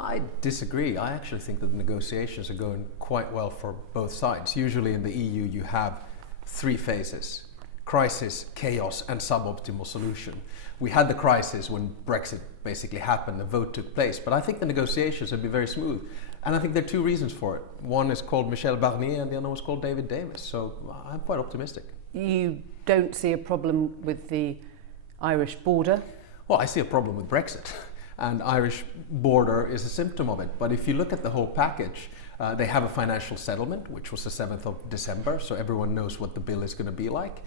I disagree. I actually think that the negotiations are going quite well for both sides. Usually in the EU you have three phases: crisis, chaos, and suboptimal solution. We had the crisis when Brexit basically happened, the vote took place, but I think the negotiations have been very smooth. And I think there are two reasons for it. One is called Michel Barnier and the other one is called David Davis. So I'm quite optimistic. You don't see a problem with the Irish border? Well, I see a problem with Brexit. And Irish border is a symptom of it. But if you look at the whole package, they have a financial settlement, which was the 7th of December, so everyone knows what the bill is going to be like.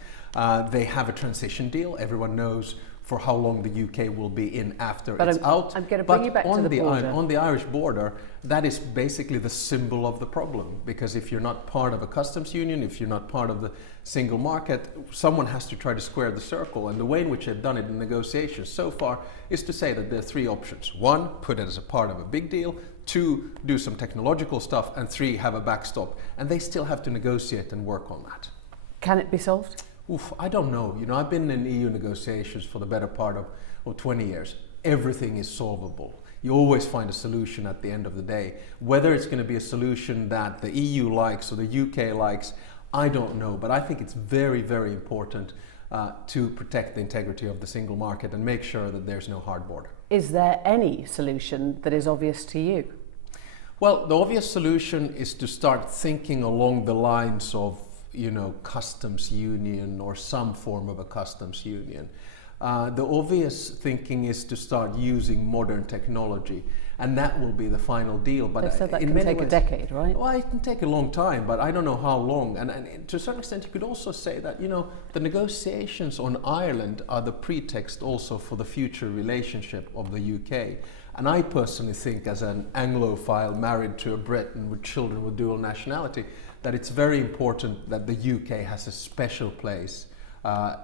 They have a transition deal. Everyone knows for how long the UK will be in after it's out. I'm going to bring you back to the border. On the Irish border, that is basically the symbol of the problem. Because if you're not part of a customs union, if you're not part of the single market, someone has to try to square the circle. And the way in which they've done it in negotiations so far is to say that there are three options. One, put it as a part of a big deal. Two, do some technological stuff. And three, have a backstop. And they still have to negotiate and work on that. Can it be solved? I don't know. You know, I've been in EU negotiations for the better part of 20 years. Everything is solvable. You always find a solution at the end of the day. Whether it's going to be a solution that the EU likes or the UK likes, I don't know. But I think it's very, very important to protect the integrity of the single market and make sure that there's no hard border. Is there any solution that is obvious to you? Well, the obvious solution is to start thinking along the lines of customs union or some form of a customs union. The obvious thinking is to start using modern technology, and that will be the final deal. But they've said that can take a decade, right? Well, it can take a long time, but I don't know how long. And to a certain extent, you could also say that, the negotiations on Ireland are the pretext also for the future relationship of the UK. And I personally think, as an Anglophile married to a Brit and with children with dual nationality, that it's very important that the UK has a special place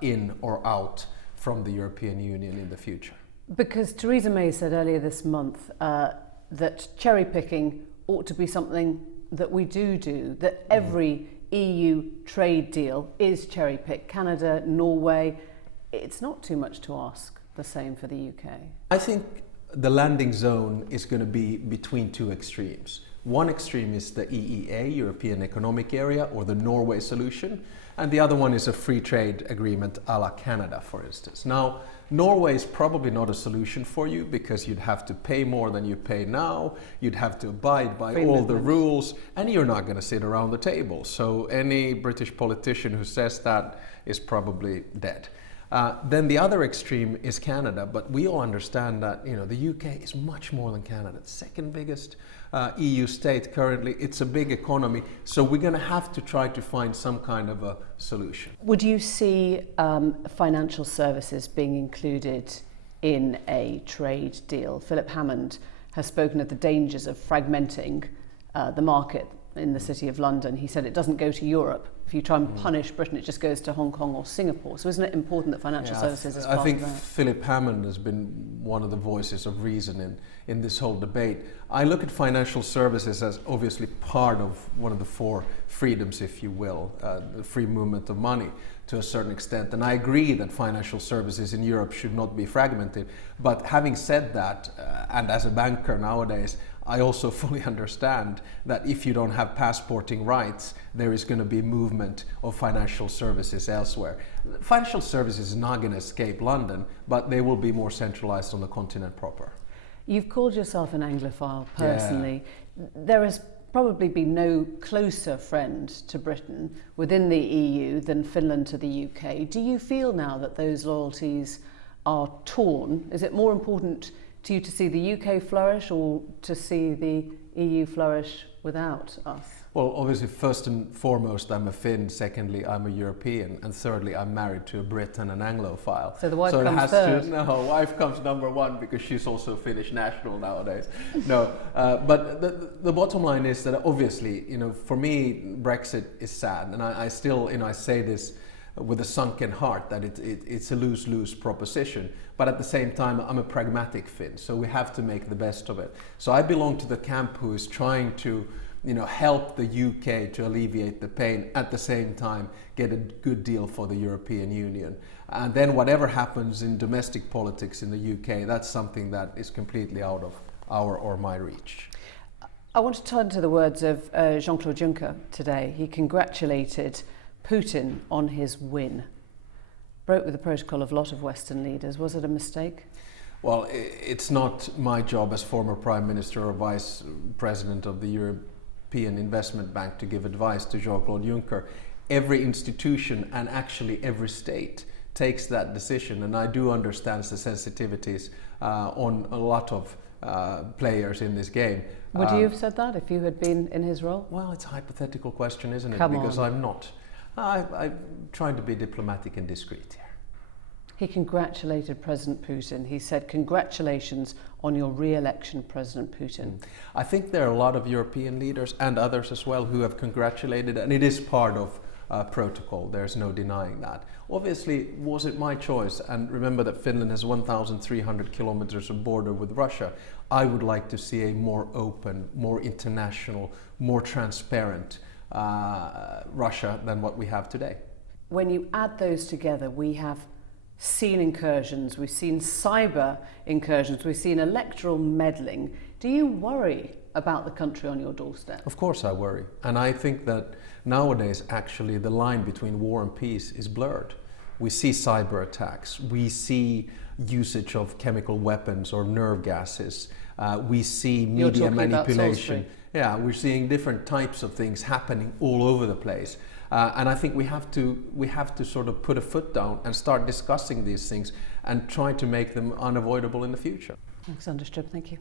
in or out from the European Union in the future. Because Theresa May said earlier this month that cherry picking ought to be something that we do, that every EU trade deal is cherry picked. Canada, Norway, it's not too much to ask the same for the UK. I think the landing zone is going to be between two extremes. One extreme is the EEA, European Economic Area, or the Norway solution, and the other one is a free trade agreement a la Canada, for instance. Now, Norway is probably not a solution for you because you'd have to pay more than you pay now, you'd have to abide by all the rules, and you're not going to sit around the table. So any British politician who says that is probably dead. Then the other extreme is Canada, but we all understand that the UK is much more than Canada. It's the second biggest EU state currently. It's a big economy, so we're going to have to try to find some kind of a solution. Would you see financial services being included in a trade deal? Philip Hammond has spoken of the dangers of fragmenting the market in the City of London. He said it doesn't go to Europe. If you try and punish Britain, it just goes to Hong Kong or Singapore. So isn't it important that financial services is part of that? I think Philip Hammond has been one of the voices of reason in this whole debate. I look at financial services as obviously part of one of the four freedoms, if you will, the free movement of money to a certain extent. And I agree that financial services in Europe should not be fragmented. But having said that, and as a banker nowadays, I also fully understand that if you don't have passporting rights, there is going to be movement of financial services elsewhere. Financial services is not going to escape London, but they will be more centralized on the continent proper. You've called yourself an Anglophile personally. Yeah. There has probably been no closer friend to Britain within the EU than Finland to the UK. Do you feel now that those loyalties are torn? Is it more important to you to see the UK flourish or to see the EU flourish without us? Well, obviously, first and foremost, I'm a Finn. Secondly, I'm a European. And thirdly, I'm married to a Brit and an Anglophile. So the wife comes third? No, wife comes number one because she's also a Finnish national nowadays. No, but the bottom line is that obviously, for me, Brexit is sad. And I still, I say this with a sunken heart that it's a lose-lose proposition. But at the same time, I'm a pragmatic Finn, so we have to make the best of it. So I belong to the camp who is trying to help the UK to alleviate the pain, at the same time get a good deal for the European Union. And then whatever happens in domestic politics in the UK, that's something that is completely out our or my reach. I want to turn to the words of Jean-Claude Juncker today. He congratulated Putin on his win. Broke with the protocol of a lot of Western leaders. Was it a mistake? Well, it's not my job as former Prime Minister or Vice President of the European Investment Bank to give advice to Jean-Claude Juncker. Every institution and actually every state takes that decision, and I do understand the sensitivities on a lot of players in this game. Would you have said that if you had been in his role? Well, it's a hypothetical question, isn't it? Come because on. I'm not. I'm trying to be diplomatic and discreet here. He congratulated President Putin. He said, congratulations on your re-election, President Putin. I think there are a lot of European leaders and others as well who have congratulated, and it is part of protocol. There's no denying that. Obviously, was it my choice? And remember that Finland has 1,300 kilometers of border with Russia. I would like to see a more open, more international, more transparent Russia than what we have today. When you add those together, we have seen incursions, we've seen cyber incursions, we've seen electoral meddling. Do you worry about the country on your doorstep? Of course I worry. And I think that nowadays actually the line between war and peace is blurred. We see cyber attacks, we see usage of chemical weapons or nerve gases, we see media manipulation. Yeah, we're seeing different types of things happening all over the place. And I think we have to sort of put a foot down and start discussing these things and try to make them unavoidable in the future. Alexander Stubb, thank you.